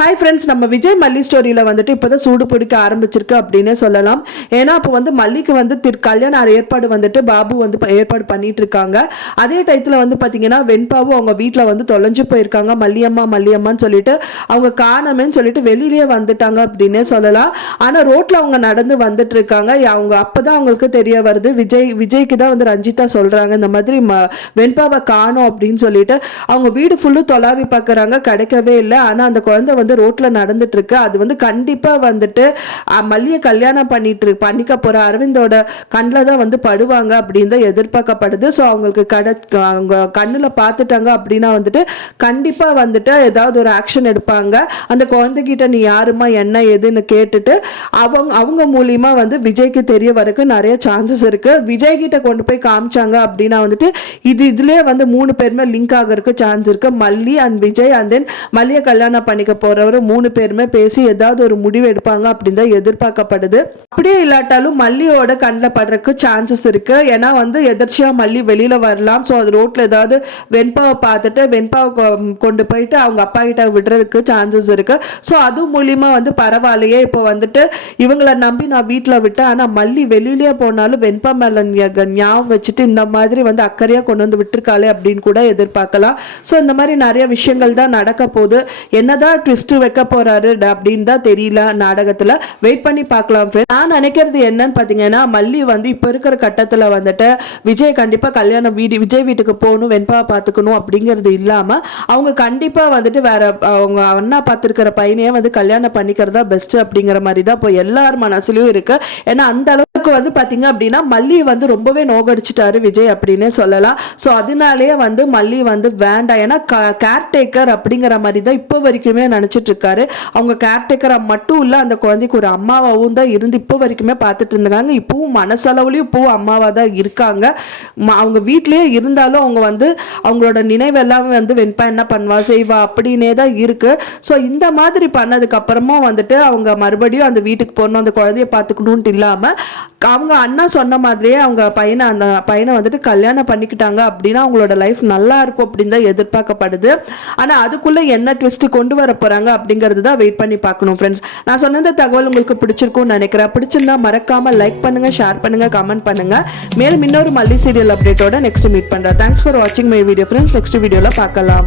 Hi friends, நம்ம விஜய் மல்லி ஸ்டோரியில் வந்துட்டு இப்போ தான் சூடு பிடிக்க ஆரம்பிச்சிருக்கு அப்படின்னே சொல்லலாம். ஏன்னா அப்போ வந்து மல்லிக்கு வந்து கல்யாண ஏற்பாடு வந்துட்டு பாபு வந்து ஏற்பாடு பண்ணிட்டு இருக்காங்க. அதே டயத்தில் வந்து பார்த்தீங்கன்னா வெண்பாவும் அவங்க வீட்டில் வந்து தொலைஞ்சு போயிருக்காங்க. மல்லியம்மான்னு சொல்லிட்டு அவங்க காணமேன்னு சொல்லிட்டு வெளியிலேயே வந்துட்டாங்க அப்படின்னே சொல்லலாம். ஆனால் ரோட்டில் அவங்க நடந்து வந்துட்டு இருக்காங்க. அவங்க அப்போ தான் அவங்களுக்கு தெரிய வருது, விஜய்க்கு தான் வந்து ரஞ்சிதா சொல்கிறாங்க இந்த மாதிரி வெண்பாவை காணோம் அப்படின்னு சொல்லிட்டு. அவங்க வீடு ஃபுல்லு தொலாவி பார்க்குறாங்க, கிடைக்கவே இல்லை. ஆனால் அந்த குழந்தை வந்து ரோட்ல நடந்துட்டு இருக்கு. அது வந்து கண்டிப்பா வந்துட்டு மல்லிய கல்யாணம் பண்ணிக்க போற அரவிந்தோட கண்ணில் தான் வந்து படுவாங்க அப்படின்னு தான் எதிர்பார்க்கப்படுது. ஸோ அவங்களுக்கு அவங்க கண்ணில் பார்த்துட்டாங்க அப்படின்னா வந்துட்டு கண்டிப்பா வந்துட்டு ஏதாவது ஒரு ஆக்ஷன் எடுப்பாங்க. அந்த குழந்தைகிட்ட நீ யாருமா என்ன ஏதுன்னு கேட்டுட்டு அவங்க மூலியமா வந்து விஜய்க்கு தெரிய வரைக்கும் நிறைய சான்சஸ் இருக்கு. விஜய் கிட்ட கொண்டு போய் காமிச்சாங்க அப்படின்னா வந்துட்டு இதுலயே வந்து 3 பேருமே லிங்க் ஆகிறதுக்கு சான்ஸ் இருக்கு. மல்லி அண்ட் விஜய் அண்ட் தென் மல்லிய கல்யாணம் பண்ணிக்க போறவர் 3 பேருமே பேசி ஏதாவது ஒரு முடிவு எடுப்பாங்க அப்படின்னு தான் எதிர்பார்க்கப்படுது. அப்படியே இல்லாட்டாலும் மல்லியோட கண்ணில் படுறதுக்கு சான்சஸ் இருக்கு. ஏன்னா வந்து எதிர்ச்சியா மல்லி வெளியில வரலாம். ஸோ அது ரோட்ல ஏதாவது வெண்பாவை பார்த்துட்டு வெண்பாவை கொண்டு போயிட்டு அவங்க அப்பா கிட்ட விடுறதுக்கு சான்சஸ் இருக்கு. ஸோ அது மூலியமா வந்து பரவாயில்லையே, இப்போ வந்துட்டு இவங்களை நம்பி நான் வீட்டில் விட்டேன், ஆனால் மல்லி வெளியிலேயே போனாலும் வெண்பா மேல ஞாபகம் வச்சுட்டு இந்த மாதிரி வந்து அக்கறையா கொண்டு வந்து விட்டுருக்காளே அப்படின்னு கூட எதிர்பார்க்கலாம். ஸோ இந்த மாதிரி நிறைய விஷயங்கள் தான் நடக்க போகுது. என்னதான் ட்விஸ்ட் வைக்க போறாரு அப்படின்னு தான் தெரியல. நாடகத்துல வெயிட் பண்ணி பார்க்கலாம். நான் நினைக்கிறது என்னன்னு பாத்தீங்கன்னா, மல்லி வந்து இப்ப இருக்கிற கட்டத்துல வந்துட்டு விஜய் கண்டிப்பா கல்யாணம் விஜய் வீட்டுக்கு போகணும், வெண்பாவை பார்த்துக்கணும் அப்படிங்கிறது இல்லாம அவங்க கண்டிப்பா வந்துட்டு வேற அவங்க அண்ணா பார்த்துருக்கிற பையனையே வந்து கல்யாணம் பண்ணிக்கிறதா பெஸ்ட் அப்படிங்கிற மாதிரி தான் இப்போ எல்லார் மனசுலயும் இருக்கு. ஏன்னா அந்த அளவுக்கு வந்து பாத்தீங்க அப்படின்னா மல்லியை வந்து ரொம்பவே நோகடிச்சிட்டாரு விஜய் அப்படின்னே சொல்லலாம். ஸோ அதனாலேயே வந்து மல்லி வந்து வேண்டாம், ஏன்னா கேர்டேக்கர் அப்படிங்கிற மாதிரி தான் இப்போ வரைக்குமே நினைச்சிட்டு இருக்காரு. அவங்க கேர்டேக்கரா மட்டும் இல்ல, அந்த குழந்தைக்கு ஒரு அம்மாவாகவும் தான் இருந்து இப்போ வரைக்குமே பார்த்துட்டு இருந்தாங்க. இப்பவும் மனசளவுலையும் இப்பவும் அம்மாவா தான் இருக்காங்க. அவங்க வீட்லயே இருந்தாலும் அவங்க வந்து அவங்களோட நினைவு எல்லாமே வந்து வெண்பா என்ன பண்ணுவா செய்வா அப்படின்னே தான் இருக்கு. ஸோ இந்த மாதிரி பண்ணதுக்கு அப்புறமும் வந்துட்டு அவங்க மறுபடியும் அந்த வீட்டுக்கு போகணும், அந்த குழந்தைய பார்த்துக்கணும்ட்டு இல்லாம அவங்க அண்ணா சொன்ன மாதிரியே அவங்க அந்த பையனை வந்துட்டு கல்யாணம் பண்ணிக்கிட்டாங்க அப்படின்னா அவங்களோட லைஃப் நல்லா இருக்கும் அப்படின்னு தான் எதிர்பார்க்கப்படுது. ஆனா அதுக்குள்ள என்ன ட்விஸ்ட் கொண்டு வர போறாங்க அப்படிங்கிறது தான் வெயிட் பண்ணி பார்க்கணும். ஃப்ரெண்ட்ஸ், நான் சொன்ன தகவல் உங்களுக்கு பிடிச்சிருக்கும்னு நினைக்கிறேன். பிடிச்சிருந்தா மறக்காம லைக் பண்ணுங்க, ஷேர் பண்ணுங்க, கமெண்ட் பண்ணுங்க. மேலும் இன்னொரு மல்லி சீரியல் அப்டேட்டோட நெக்ஸ்ட் மீட் பண்றேன். தேங்க்ஸ் ஃபார் வாட்சிங் மை வீடியோ ஃப்ரெண்ட்ஸ். நெக்ஸ்ட் வீடியோல பார்க்கலாம்.